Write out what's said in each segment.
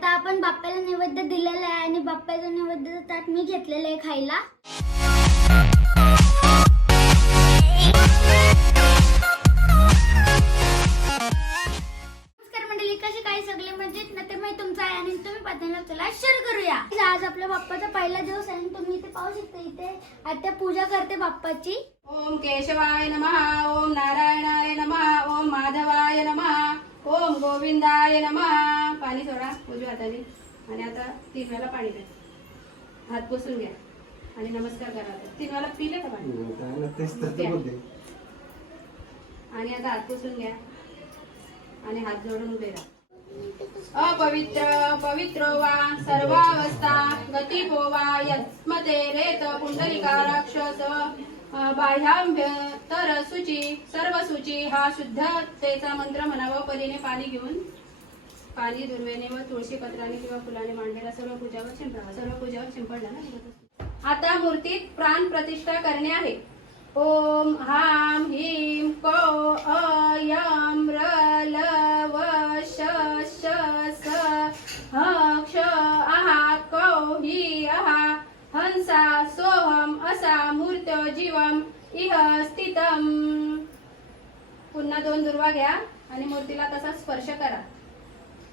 आता आपण बाप्पाला नैवेद्य दिलेला आहे आणि बाप्पाचा नैवेद्याचं ताट मी घेतलेलं आहे खायला। नमस्कार मंडळी, कसे काय सगळे मजेत ना? ते मी तुमचा आहे आणि तुम्ही पाहताना चला शेअर करूया। आज आपल्या बाप्पाचा पहिला दिवस आहे आणि तुम्ही इथे पाहू शकता, इथे आता पूजा करते बाप्पाची। ओम केशवाय नमः, ओम नारायणाय नमः, ओम माधवाय नमः, ओम गोविंदाय नमः। पाणी सोडा उजव्या हाताने आणि आता 3 वेळा पाणी प्या, हात पुसून घ्या आणि नमस्कार करा। 3 वेळा पिले का पाणी? आणि आता हात पुसून घ्या आणि हात जोडून उभे राहा। अपवित्र पवित्रो वा सर्वावस्था गतिपो वा यस्मते रेत पुंडलिका राक्षस बाह्याभ्य तर सुची सर्व सुची हा शुद्धतेचा मंत्र म्हणावा। परीने पाणी घेऊन पाणी दुर्वेने व तुळशी पत्राने किंवा फुलाने मांडलेला सर्व पूजावर शिंपडावा। सर्व पूजावर शिंपडला ना। आता मूर्तीत प्राण प्रतिष्ठा करणे आहे। ओम हाम ह्रीम को अयम र ल व श श स ह क्ष आहा कौ हि आहा हंसा सोहम असा मूर्त जीवम इह स्थितम। पुन्हा 2 दुर्वा घ्या आणि मूर्तीला तसा स्पर्श करा।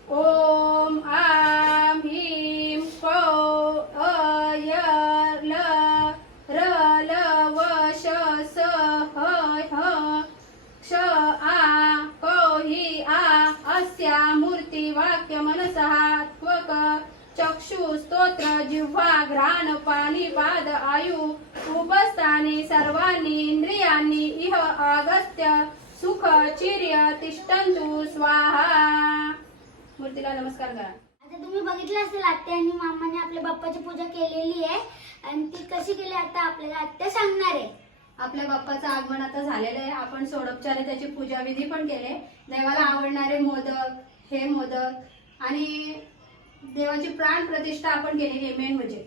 ओम आम ह्रीम कौ अय ल र ल व श स ह ह क्ष आ कौ हि आ अस्या मूर्ती वाक्य मनसः त्वक चक्षु स्तोत्र जिह्वा घ्राण पाणी पाद आयु उपस्थानी सर्वांनी इंद्रियांनी इह आगस्त्य सुख चिर्य तिष्ठन्तु स्वाहा। मूर्तीला नमस्कार करा। आता तुम्ही बघितलं असेल आत्या आणि मामाने आपल्या बाप्पाची पूजा केलेली आहे आणि ती कशी केली आता आपल्याला आत्या सांगणार आहे। आपल्या बाप्पाचं आगमन आता झालेलं आहे। आपण सोडोपचारे त्याची पूजा विधी पण केले। देवाला आवडणारे मोदक, हे मोदक आणि देवाची प्राण प्रतिष्ठा आपण केलेली आहे। मेन म्हणजे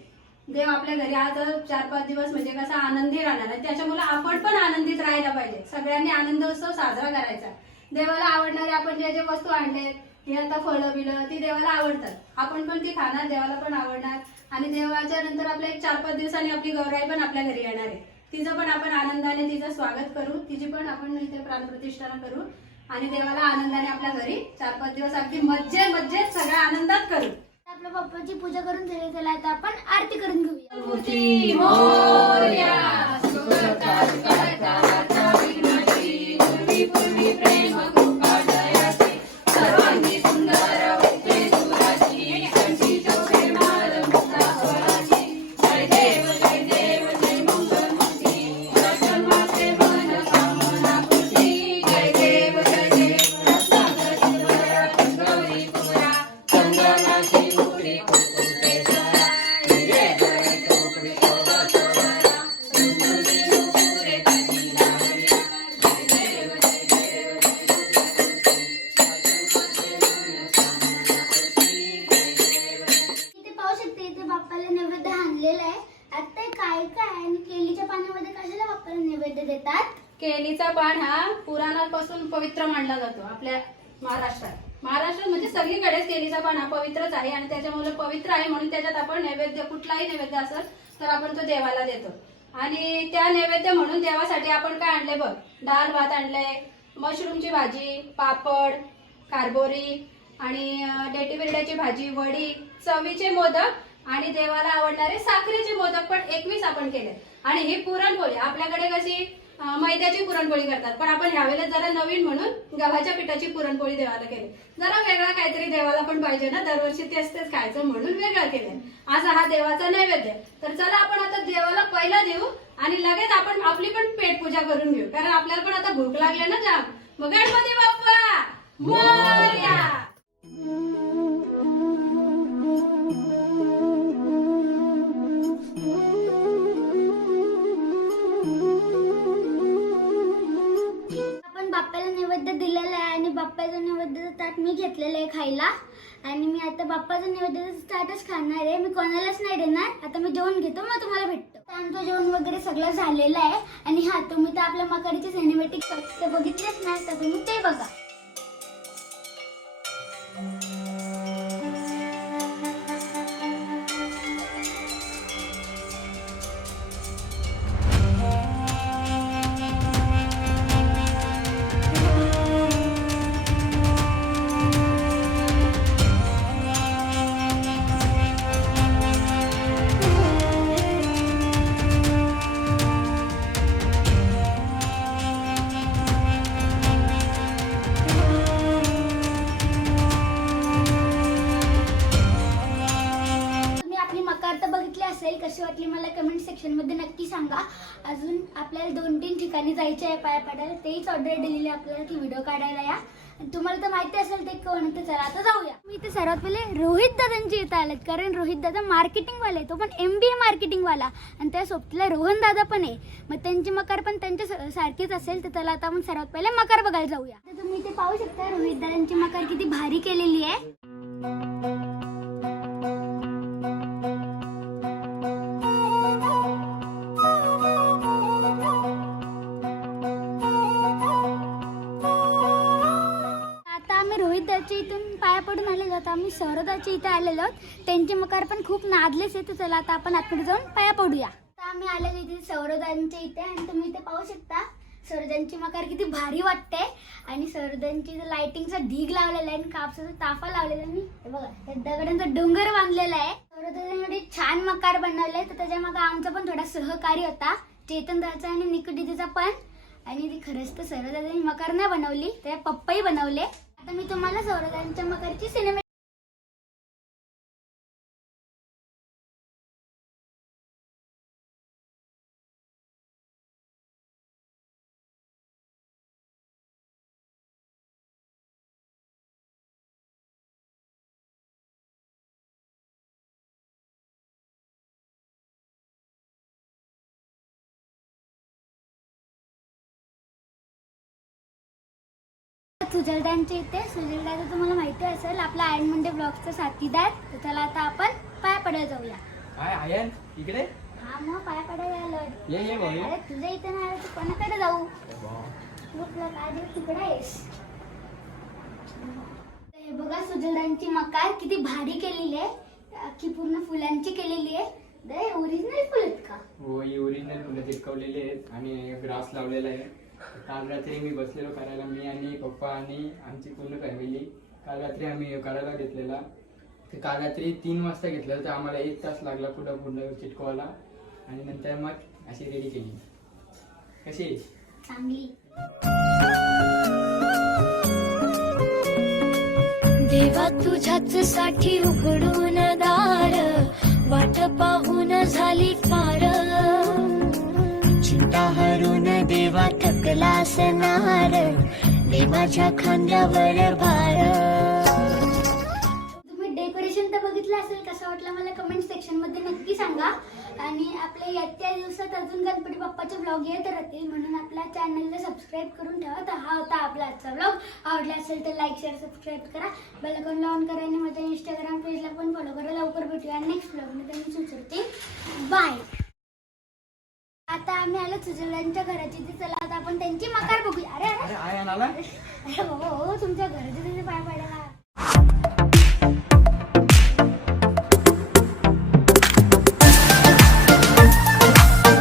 देव आपल्या घरी आज 4-5 दिवस म्हणजे कसा आनंदी राहणार आहे, त्याच्यामुळे आपण पण आनंदित राहायला पाहिजे। सगळ्यांनी आनंदोत्सव साजरा करायचा। देवाला आवडणारे आपण जे जे वस्तू आणले, हे आता फळं बिलं ती देवाला आवडतात, आपण पण ती खाणार, देवाला पण आवडणार। आणि देवाच्या नंतर आपल्या 1-4-5 दिवसांनी आपली गौराई पण आपल्या घरी येणार आहे। तिचं पण आपण आनंदाने तिचं स्वागत करू, तिची पण आपण इथे प्राणप्रतिष्ठा करू आणि देवाला आनंदाने आपल्या घरी 4-5 दिवस अगदी मज्जेत सगळ्या आनंदात करू। आपल्या बाप्पाची पूजा करून झाली, त्याला आता आपण आरती करून घेऊया। मूर्ती मोरया सुरता करता वाचा विघ्नाची पूर्वी पूर्वी प्रेम कृपा दयाची सर्वांगी सुंदर उच्चे सुराची कंठी चोखे माल मुक्ता फळाची जय देव जय मंगलमूर्ती दर्शन वाचे मन कामना पूर्ती जय देव रत्नाकर गौरी पुरा चंदनाची मुकुटी कुंकुमेश्वरा जय जय चोपडी शोभा चोरा सुंदरी नुपुरे तनी लावण्या जय देव इथे पाहू शकते, इथे बाप्पाला नैवेद्य आणलेला आहे। आता काय काय आणि केलीच्या पाण्यामध्ये कशाला बाप्पाला नैवेद्य देतात? केलीचा पान हा पुराणापासून पवित्र मानला जातो आपल्या महाराष्ट्रात म्हणजे सगळीकडेच केलीचा पान हा पवित्रच आहे आणि त्याच्यामुळे पवित्र आहे म्हणून त्याच्यात आपण नैवेद्य, कुठलाही नैवेद्य असेल तर आपण तो देवाला देतो। आणि त्या नैवेद्य म्हणून देवासाठी आपण काय आणले बघ, डाळ भात आणले, मशरूमची भाजी, पापड, कारबोरी आणि डेटी बिरड्याची भाजी, वडी, चवीचे मोदक आणि देवाला आवडणारे साखरेचे मोदक पण 21 आपण केले। आणि ही पुरणपोळी आपल्याकडे कशी मैद्याची पुरणपोळी करतात, पण आपण ह्यावेळेला जरा नवीन म्हणून गव्हाच्या पिठाची पुरणपोळी देवाला केली। जरा वेगळा काहीतरी देवाला पण पाहिजे ना, दरवर्षी तेच खायचं म्हणून वेगळं केलं। असा हा देवाचा नैवेद्य। तर चला आपण आता देवाला पहिला देऊ आणि लगेच आपण आपली पण पेट पूजा करून घेऊ, कारण आपल्याला पण आता भूक लागली ना जाम। मग गणपती बाप्पा मोरया। बाप्पाला नैवेद्य दिलेला आहे आणि बाप्पाचं नैवेद्याचं ताट मी घेतलेलं आहे खायला आणि मी आता बाप्पाचं नैवेद्याचं ताटच खाणार आहे। मी कोणालाच नाही देणार। आता मी जेवण घेतो, मग तुम्हाला भेटतो। आमचं जेवण वगैरे सगळं झालेलं आहे आणि हा तुम्ही तर आपल्या मकरीचे सिनेमॅटिक बघितलेच नाही तर तुम्ही ते बघा। असेल, कशी वाटली मला कमेंट सेक्शन मध्ये नक्की सांगा. अजून आपल्याला 2-3 ठिकाणी जायचे आहे पाया पडायला, तेच ऑर्डर दिलेली आपल्याला की व्हिडिओ काढायला या. तुम्हाला तर माहिती असेल ते कोण, तर चला आता जाऊया. मी इथे सर्वात पहिले रोहित दादांची इथं आलेत, कारण रोहित दादा मार्केटिंग वाले, तो पण MBA मार्केटिंग वाला, आणि त्या सोबतीला रोहन दादा पण आहे. मग त्यांची मकार पण त्यांच्या सारखीच असेल, तर त्याला आता आपण सर्वात पहिले मकार बघायला जाऊया. तर तुम्ही इथे पाहू शकता रोहित दादांची मकार किती भारी केलेली आहे. रोहित दादाच्या इथून पाया पडून आलेलो आहोत. आम्ही सौरदाच्या इथे आलेलो आहोत. त्यांचे मकार पण खूप नादलेच आहे, तर चला आता आपण आतमध्ये जाऊन पाया पडूया. आता आम्ही आलेलो इथे सौरदांच्या इथे, आणि तुम्ही इथे पाहू शकता सौरदांची मकार किती भारी वाटते. आणि सौरदांची लाइटिंगचा ढीग लावलेला आहे आणि कापसाचा ताफा लावलेला आहे. हे बघा, त्या दगडांचा डोंगर बांधलेला आहे. सौरदांनी छान मकार बनवले, तर त्याच्या मागे आमचा पण थोडा सहकारी होता, चेतन दादाचा आणि निकू दीदीचा पण. आणि ती खरंच तर सौरदांनी मकार नाही बनवली, त्या पप्पाही बनवले. आता मी तुम्हाला सौरदांच्या मकारची सिनेमॅटिक सुजलदांच्या इथे. सुजलदादा तुम्हाला माहिती असेल, आपला आयन म्हणजे ब्लॉगचा साथीदार. तर चला आता आपण पाया पडायला जाऊया. काय आयन इकडे? हा मग पाया पडायला आलो. ये भाऊ. अरे तुझ्या इथे नाही आलं तर कोणाकडे जाऊ? तुला काय दिवस तिकडे आहेस. हे बघा सुजलदांची मकार किती भारी केलेली आहे, अख्खी पूर्ण फुलांची केलेली आहे. ओरिजिनल फुल आहेत का? हो, ही ओरिजिनल फुलं चिटकवलेली आहेत आणि ग्रास लावलेला आहे. काल रात्री मी बसलेलो करायला, मी आणि पप्पा आणि आमची पूर्ण फॅमिली. काल रात्री आम्ही करायला घेतलेला, तर काल रात्री 3 वाजता घेतलेला, तर आम्हाला 1 तास लागला पूर्ण चिटकवायला. आणि नंतर मग अशी रेडी केली. कशी चांगली. देवा तुझ्याच साठी उघडून दार, वाट पाहून झाली फार. चिंता हरून देवा थकला असणार, दे माझ्या खांद्यावर भार. तुम्ही डेकोरेशन तर बघितलं असेल, कसं वाटलं मला कमेंट सेक्शन मध्ये नक्की सांगा. आणि आपल्या येत्या दिवसात अजून गणपती बाप्पाचे ब्लॉग येत राहतील, म्हणून आपल्या चॅनलला सबस्क्राईब करून ठेवा. तर हा होता आपला आजचा ब्लॉग. आवडला असेल तर लाईक शेअर सबस्क्राईब करा, बेल आयकॉन ऑन करा आणि माझ्या इंस्टाग्राम पेजला पण फॉलो करा. लवकर भेटूया नेक्स्ट ब्लॉगमध्ये. मी सुचवते बाय. आता आम्ही आलो सुजलांच्या घराची, तर चला आता आपण त्यांची मकार बघूया. अरे आयन आला? हो तुमच्या घराच्या तिथे पाय पडायला